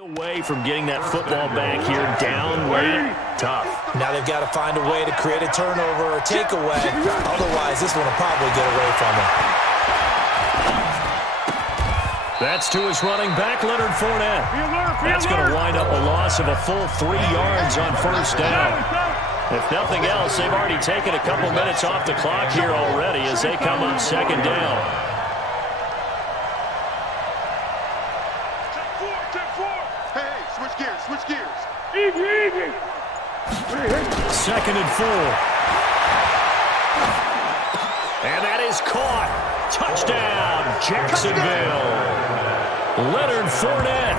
Away from getting that football back here, down late, tough. Now they've got to find a way to create a turnover or takeaway. Otherwise, this one will probably get away from them. That's to his running back, Leonard Fournette. That's going to wind up a loss of a full 3 yards on first down. If nothing else, they've already taken a couple minutes off the clock here already as they come up second down. Second and 4. And that is caught. Touchdown, Jacksonville. Leonard Fournette.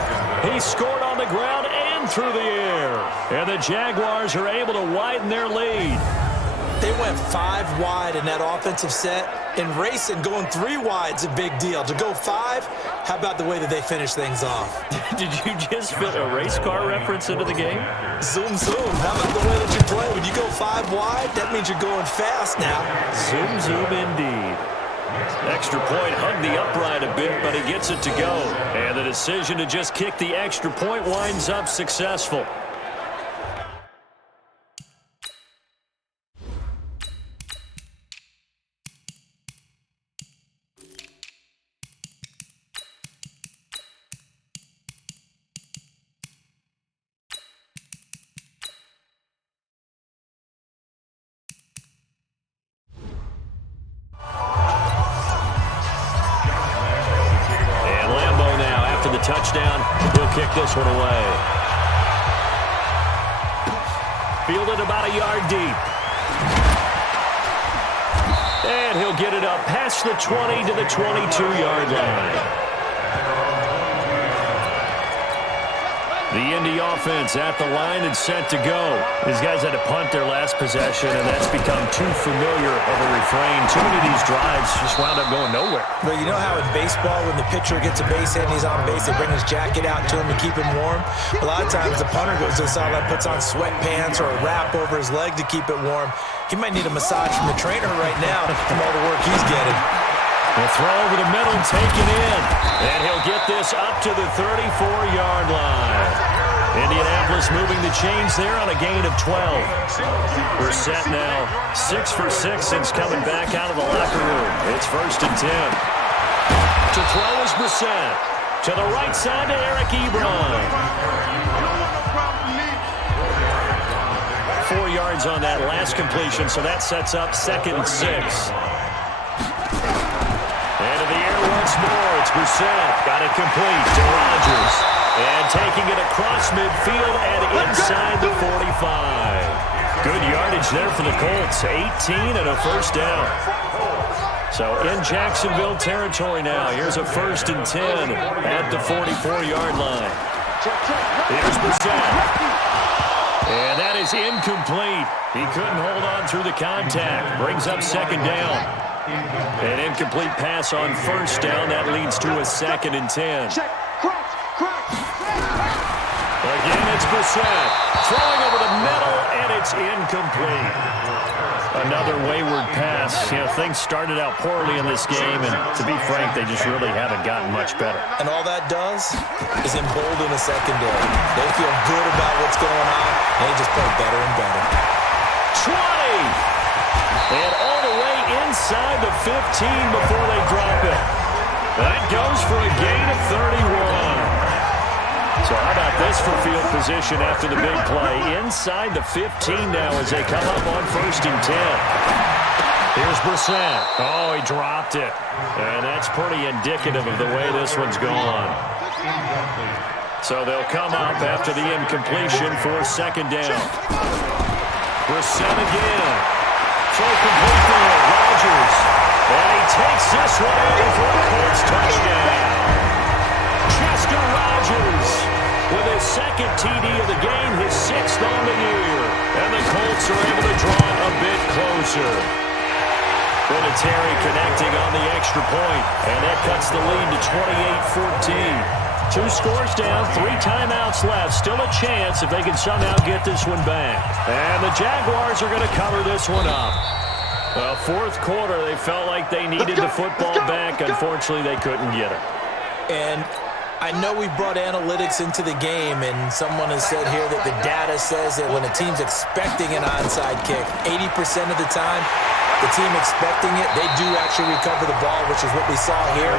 He scored on the ground and through the air. And the Jaguars are able to widen their lead. They went 5 wide in that offensive set. In racing, going 3 wide is a big deal. To go 5, how about the way that they finish things off? Did you just fit a race car reference into the game? Zoom, zoom. How about the way that you play? When you go 5 wide, that means you're going fast now. Zoom, zoom indeed. Extra point hugged the upright a bit, but he gets it to go. And the decision to just kick the extra point winds up successful. Touchdown. He'll kick this one away. Fielded about a yard deep. And he'll get it up past the 20 to the 22-yard line. The Indy offense at the line and set to go. These guys had to punt their last possession, and that's become too familiar of a refrain. Too many of these drives just wound up going nowhere. But you know how in baseball, when the pitcher gets a base hit and he's on base, they bring his jacket out to him to keep him warm? A lot of times the punter goes to the sideline, puts on sweatpants or a wrap over his leg to keep it warm. He might need a massage from the trainer right now from all the work he's getting. The throw over the middle, taken in. And he'll get this up to the 34-yard line. Indianapolis moving the chains there on a gain of 12. We're set now 6 for 6 since coming back out of the locker room. It's first and 10. To throw is Brissett. To the right side to Eric Ebron. 4 yards on that last completion, so that sets up second and 6. Into the air once more. It's Brissett. Got it complete to Rodgers. And taking it across midfield and inside the 45. Good yardage there for the Colts. 18 and a first down. So in Jacksonville territory now. Here's a first and 10 at the 44-yard line. Here's Brissett. And that is incomplete. He couldn't hold on through the contact. Brings up second down. An incomplete pass on first down. That leads to a second and 10. Again, it's Brissett. Throwing over the middle, and it's incomplete. Another wayward pass. You know, things started out poorly in this game, and to be frank, they just really haven't gotten much better. And all that does is embolden the secondary. They feel good about what's going on, and they just play better and better. 20! And all the way inside the 15 before they drop it. That goes for a gain of 31. So how about this for field position after the big play? Inside the 15 now as they come up on first and 10. Here's Brissett. Oh, he dropped it. And that's pretty indicative of the way this one's gone. So they'll come up after the incompletion for second down. Brissett again. Throw complete there. Rodgers. And he takes this one in for a Colts touchdown. Chester Rodgers with his second TD of the game, his 6th on the year. And the Colts are able to draw it a bit closer. Vinatieri connecting on the extra point, and that cuts the lead to 28-14. 2 scores down, 3 timeouts left. Still a chance if they can somehow get this one back. And the Jaguars are going to cover this one up. Fourth quarter, they felt like they needed the football back. Unfortunately, they couldn't get it. And I know we've brought analytics into the game, and someone has said here that the data says that when a team's expecting an onside kick, 80% of the time, the team expecting it, they do actually recover the ball, which is what we saw here.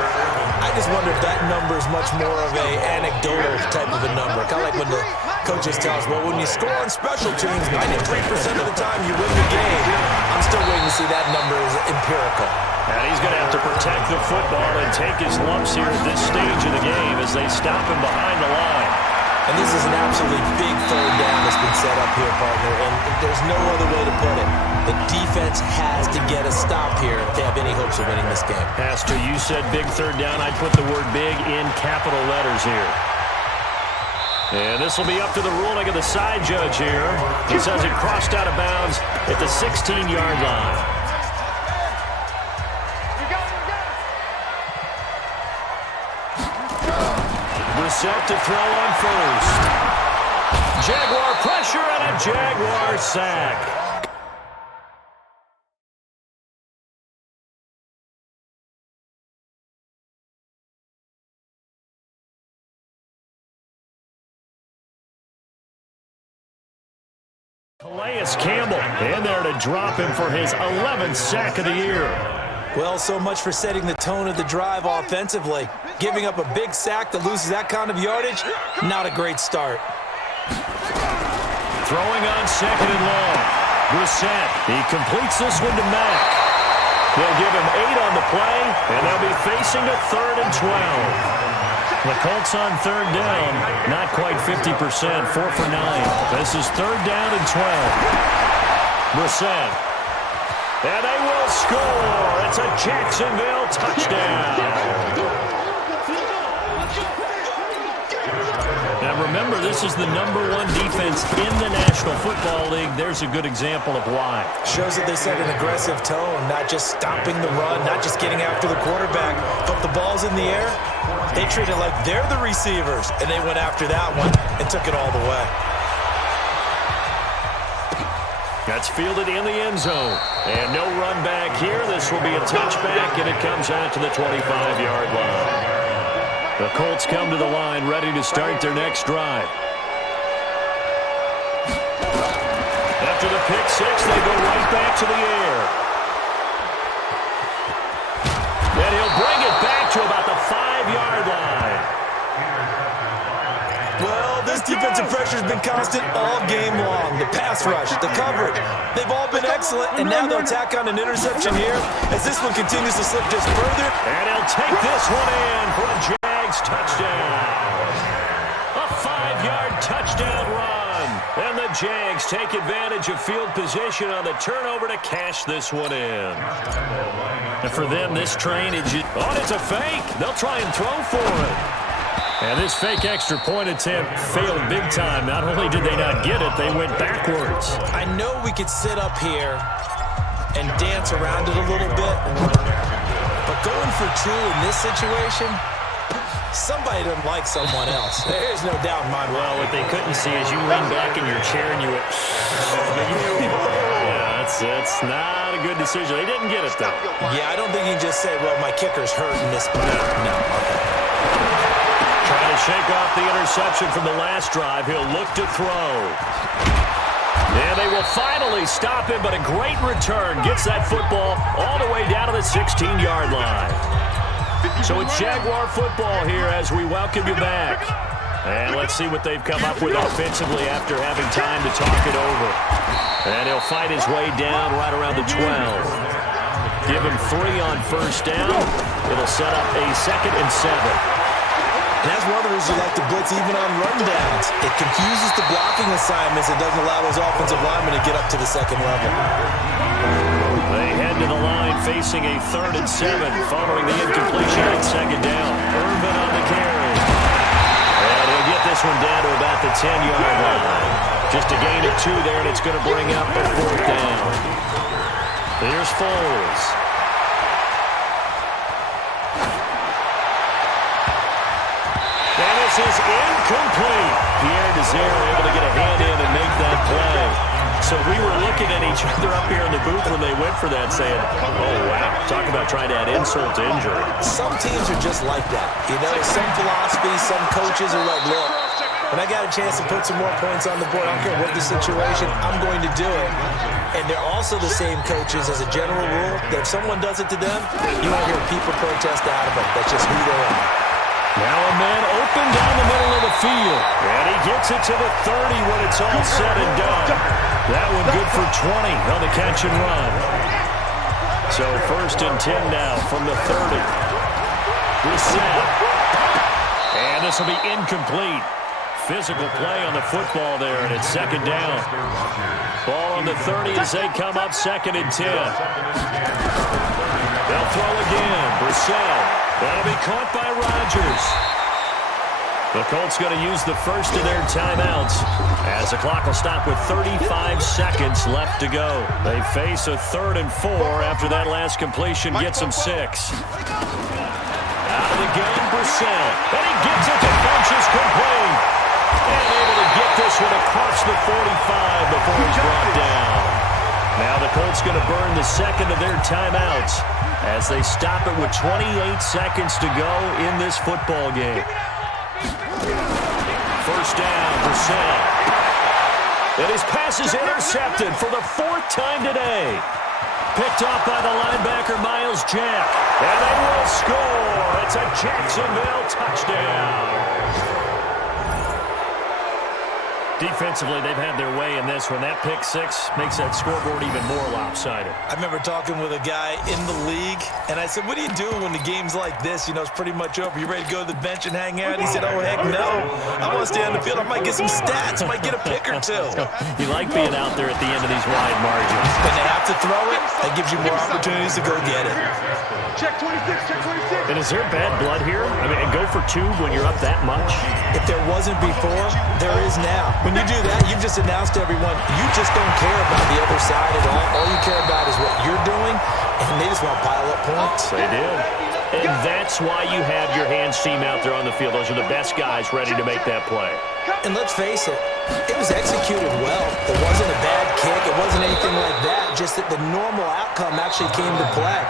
I just wonder if that number is much more of a anecdotal type of a number. Kind of like when the coaches tell us, well, when you score on special teams, 93% of the time you win the game. I'm still waiting to see that number is empirical. And he's going to have to protect the football and take his lumps here at this stage of the game as they stop him behind the line. And this is an absolutely big third down that's been set up here, partner, and there's no other way to put it. The defense has to get a stop here if they have any hopes of winning this game. Pastor, you said big third down. I'd put the word big in capital letters here. And this will be up to the ruling of the side judge here. He says it crossed out of bounds at the 16-yard line. Set to throw on first. Jaguar pressure and a Jaguar sack. Calais Campbell in there to drop him for his 11th sack of the year. Well, so much for setting the tone of the drive offensively. Giving up a big sack that loses that kind of yardage, not a great start. Throwing on second and long. Brissett, he completes this one to Mack. They'll give him 8 on the play, and they'll be facing a 3rd and 12. The Colts on third down, not quite 50%, 4 for 9. This is 3rd down and 12. Brissett. And they will score. It's a Jacksonville touchdown. Now remember, this is the #1 defense in the National Football League. There's a good example of why. Shows that they set an aggressive tone, not just stopping the run, not just getting after the quarterback, but the ball's in the air. They treat it like they're the receivers, and they went after that one and took it all the way. That's fielded in the end zone. And no run back here. This will be a touchback, and it comes out to the 25-yard line. The Colts come to the line ready to start their next drive. After the pick six, they go right back to the air. And he'll bring it back to about the 5-yard line. Well, this defensive pressure has been constant all game long. The pass rush, the coverage, they've all been excellent, and now they'll tack on an interception here as this one continues to slip just further. And he'll take this one in for a Jags touchdown. A 5-yard touchdown run. And the Jags take advantage of field position on the turnover to cash this one in. And for them, this train is just... Oh, it's a fake. They'll try and throw for it. And this fake extra point attempt failed big time. Not only did they not get it, they went backwards. I know we could sit up here and dance around it a little bit, but going for 2 in this situation, somebody doesn't like someone else. There's no doubt in my mind. Well, what they couldn't see is you lean back in your chair and you went... Yeah, that's not a good decision. They didn't get it, though. Yeah, I don't think you can just say, well, my kicker's hurt in this play. No, okay. Trying to shake off the interception from the last drive. He'll look to throw. And they will finally stop him, but a great return gets that football all the way down to the 16-yard line. So it's Jaguar football here as we welcome you back. And let's see what they've come up with offensively after having time to talk it over. And he'll fight his way down right around the 12. Give him 3 on first down. It'll set up a 2nd and 7. And that's one of the reasons you like to blitz even on rundowns. It confuses the blocking assignments. It doesn't allow those offensive linemen to get up to the second level. They head to the line facing a 3rd and 7 following the incompletion on 2nd down. Irvin on the carry. And he'll get this one down to about the 10-yard line. Just a gain of 2 there, and it's going to bring up a 4th down. Here's Foles. This is incomplete. Pierre Desir able to get a hand in and make that play. So we were looking at each other up here in the booth when they went for that saying, oh, wow, talk about trying to add insult to injury. Some teams are just like that. You know, some philosophies, some coaches are like, look, when I got a chance to put some more points on the board, I don't care what the situation, I'm going to do it. And they're also the same coaches as a general rule that if someone does it to them, you won't hear people protest out of it. That's just who they are. Now a man open down the middle of the field. And he gets it to the 30 when it's all said and done. That one good for 20 on the catch and run. So 1st and 10 now from the 30. Brissett. And this will be incomplete. Physical play on the football there, and it's 2nd down. Ball on the 30 as they come up 2nd and 10. They'll throw again. Brissett. That'll be caught by Rodgers. The Colts going to use the first of their timeouts as the clock will stop with 35 seconds left to go. They face a 3rd and 4 after that last completion gets them 6. Out of the gun, Brissett. And he gets it to Funchess complete. And able to get this one across the 45 before he's brought down. Now the Colts going to burn the second of their timeouts as they stop it with 28 seconds to go in this football game. 1st down, Brissett. And his pass is intercepted for the 4th time today. Picked off by the linebacker, Miles Jack. And they will score. It's a Jacksonville touchdown. Defensively, they've had their way in this one. That pick 6 makes that scoreboard even more lopsided. I remember talking with a guy in the league, and I said, what do you do when the game's like this? You know, it's pretty much over. You ready to go to the bench and hang out? He said, oh, heck no. I want to stay on the field. I might get some stats. I might get a pick or two. You like being out there at the end of these wide margins. When they have to throw it, that gives you more opportunities to go get it. Check 26, check 26. And is there bad blood here? I mean, and go for 2 when you're up that much? If there wasn't before, there is now. When you do that, you've just announced to everyone, you just don't care about the other side at all. All you care about is what you're doing, and they just want to pile up points. They did. And that's why you have your hands team out there on the field. Those are the best guys ready to make that play. And let's face it, it was executed well. It wasn't a bad kick. It wasn't anything like that. Just that the normal outcome actually came to play.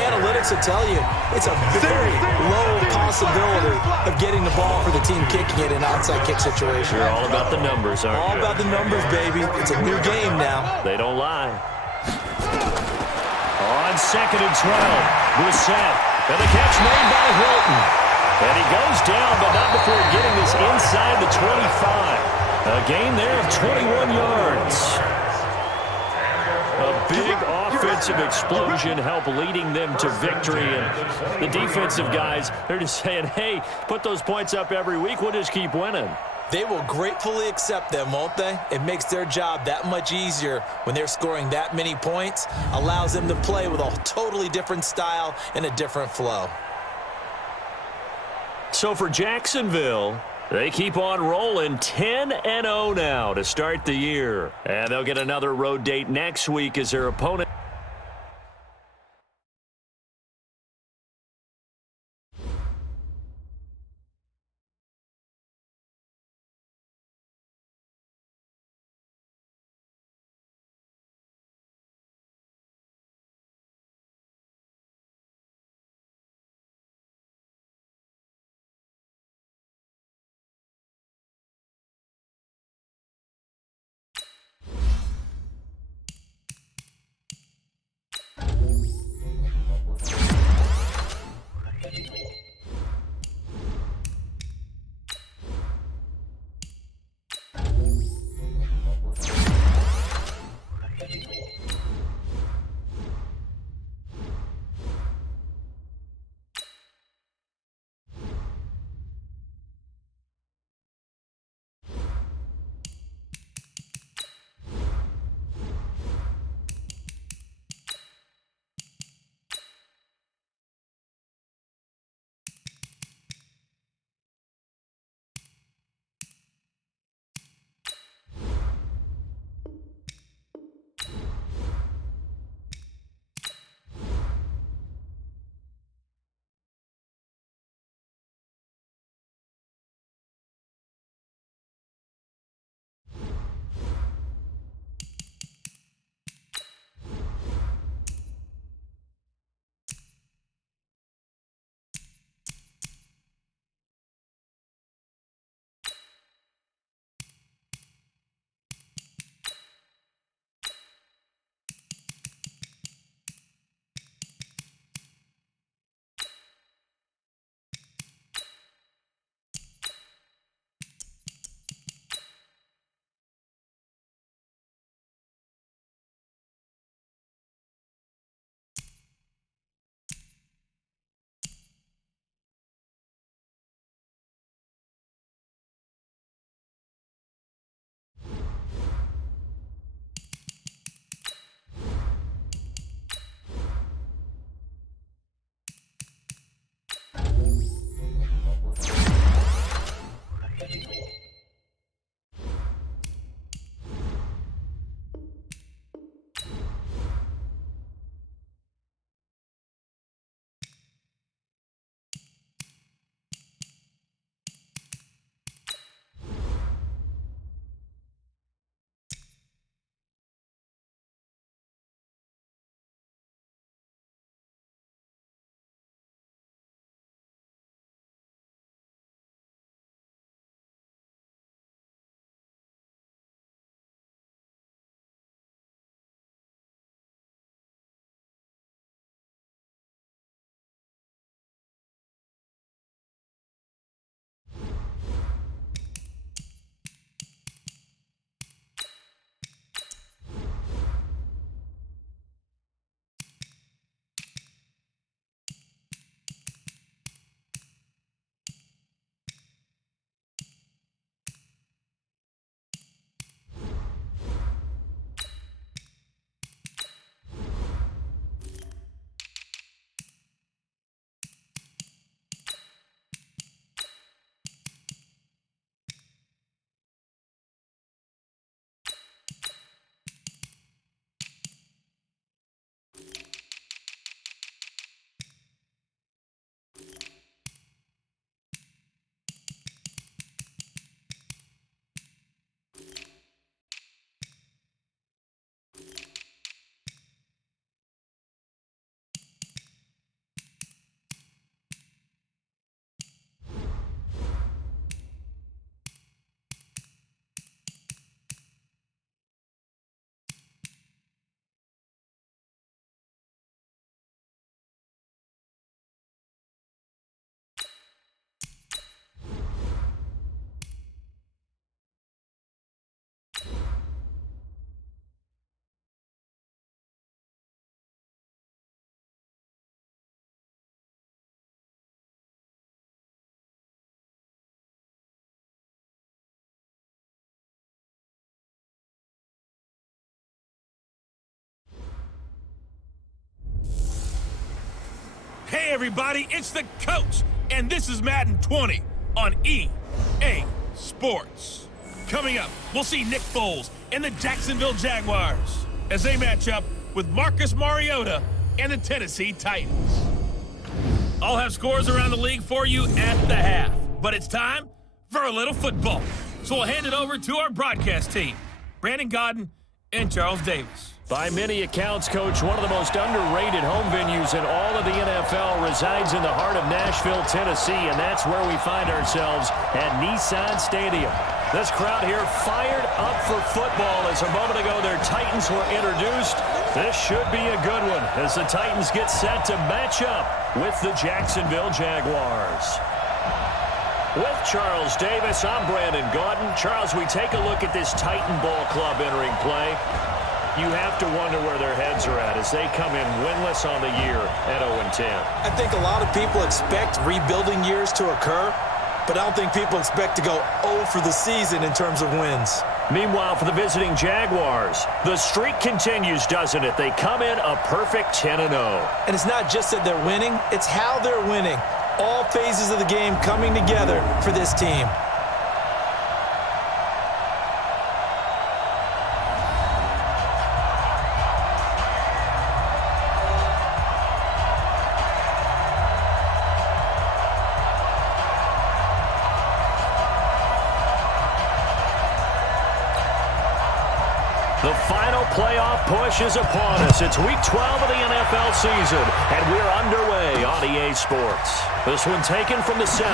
Analytics will tell you it's a very low possibility of getting the ball for the team kicking it in an onside kick situation. You're all about the numbers, aren't you? All about the numbers, baby. It's a new game now. They don't lie. On 2nd and 12, Brissett. And the catch made by Hilton. And he goes down, but not before getting this inside the 25. A gain there of 21 yards. A big offensive explosion helped leading them to victory. And the defensive guys, they're just saying, hey, put those points up every week. We'll just keep winning. They will gratefully accept them, won't they? It makes their job that much easier when they're scoring that many points. Allows them to play with a totally different style and a different flow. So for Jacksonville, they keep on rolling 10-0 now to start the year. And they'll get another road date next week as their opponent. Hey everybody, it's the coach, and this is Madden 20 on EA Sports. Coming up, we'll see Nick Foles and the Jacksonville Jaguars as they match up with Marcus Mariota and the Tennessee Titans. I'll have scores around the league for you at the half, but it's time for a little football. So we'll hand it over to our broadcast team, Brandon Godden and Charles Davis. By many accounts, Coach, one of the most underrated home venues in all of the NFL resides in the heart of Nashville, Tennessee, and that's where we find ourselves at Nissan Stadium. This crowd here fired up for football as a moment ago their Titans were introduced. This should be a good one as the Titans get set to match up with the Jacksonville Jaguars. With Charles Davis, I'm Brandon Godden. Charles, we take a look at this Titan Ball Club entering play. You have to wonder where their heads are at as they come in winless on the year at 0-10. I think a lot of people expect rebuilding years to occur, but I don't think people expect to go 0 for the season in terms of wins. Meanwhile, for the visiting Jaguars, the streak continues, doesn't it? They come in a perfect 10-0. And it's not just that they're winning, it's how they're winning. All phases of the game coming together for this team. The final playoff push is upon us. It's week 12 of the NFL season, and we're underway on EA Sports. This one taken from the 7.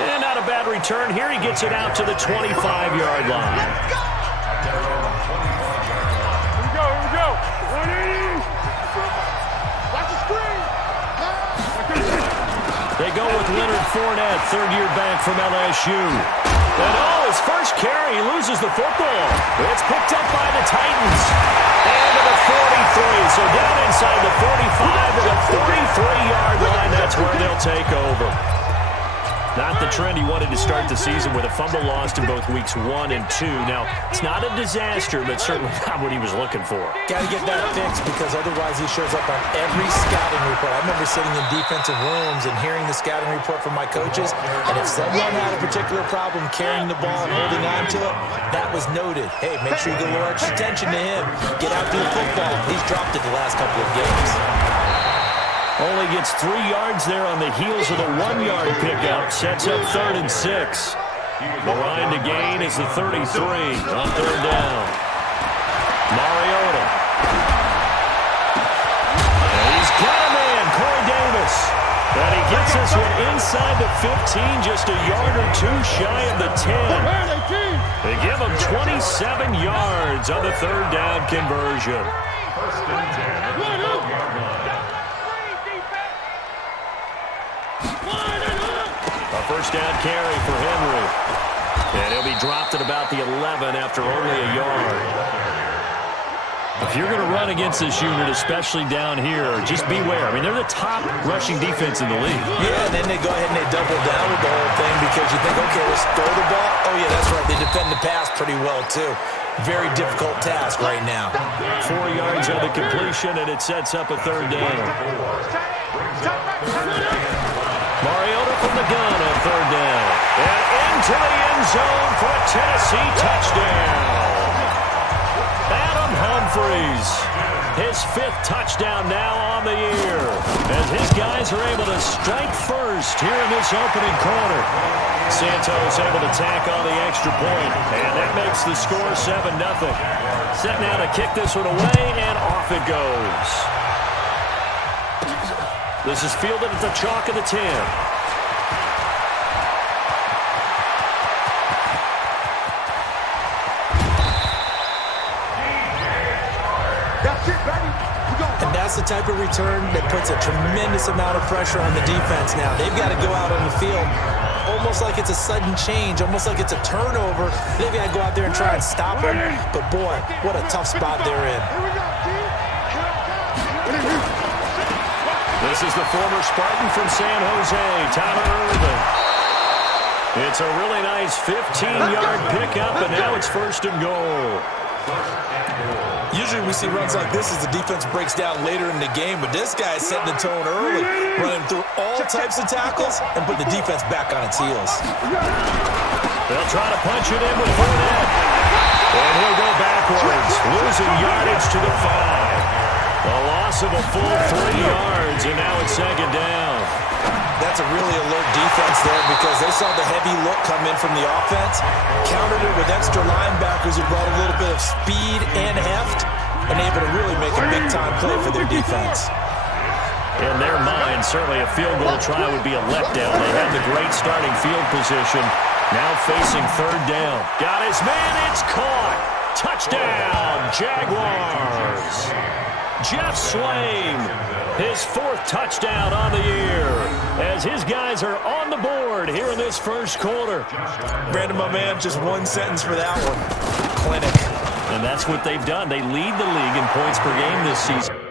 And not a bad return here. He gets it out to the 25-yard line. Here we go. 180. Watch the screen. They go with Leonard Fournette, third-year back from LSU. And his first carry, he loses the football. It's picked up by the Titans. And to the 43, so down inside the 45 to the 43-yard line. That's where they'll take over. Not the trend he wanted to start the season with a fumble lost in both weeks 1 and 2. Now, it's not a disaster, but certainly not what he was looking for. Got to get that fixed because otherwise he shows up on every scouting report. I remember sitting in defensive rooms and hearing the scouting report from my coaches, and if someone had a particular problem carrying the ball and holding on to it, that was noted. Hey, make sure you get a little extra attention to him. Get out to the football. He's dropped it the last couple of games. Only gets 3 yards there on the heels of the 1-yard pickup. Sets up 3rd and 6. The line to gain is the 33 on 3rd down. Mariota. And he's got a man, Corey Davis. And he gets this one inside the 15, just a yard or 2 shy of the 10. They give him 27 yards on the 3rd down conversion. First down carry for Henry. And he'll be dropped at about the 11 after only a yard. If you're going to run against this unit, especially down here, just beware. I mean, they're the top rushing defense in the league. Yeah, and then they go ahead and they double down with the whole thing because you think, okay, let's throw the ball. Oh, yeah, that's right. They defend the pass pretty well, too. Very difficult task right now. 4 yards on the completion, and it sets up a 3rd down. Mariota from the gun on 3rd down. And into the end zone for a Tennessee touchdown. Adam Humphries, his 5th touchdown now on the year, as his guys are able to strike first here in this opening quarter. Santos able to tack on the extra point, and that makes the score 7-0. Set now to kick this one away, and off it goes. This is fielded at the chalk of the 10. And that's the type of return that puts a tremendous amount of pressure on the defense now. They've got to go out on the field almost like it's a sudden change, almost like it's a turnover. They've got to go out there and try and stop him. But, boy, what a tough spot they're in. This is the former Spartan from San Jose, Tyler Irvin. It's a really nice 15-yard pickup, and now it's 1st and goal. Usually we see runs like this as the defense breaks down later in the game, but this guy is setting the tone early, running through all types of tackles and putting the defense back on its heels. They'll try to punch it in with Fournette. And he'll go backwards, losing yardage to the 5. A loss of a full 3 yards, and now it's second down. That's a really alert defense there because they saw the heavy look come in from the offense, countered it with extra linebackers who brought a little bit of speed and heft, and able to really make a big-time play for their defense. In their mind, certainly a field goal try would be a letdown. They had the great starting field position. Now facing third down. Got his man, it's caught. Touchdown, Jaguars. Jeff Swaim, his 4th touchdown on the year, as his guys are on the board here in this first quarter. Brandon, my man, just one sentence for that one. Clinic. And that's what they've done. They lead the league in points per game this season.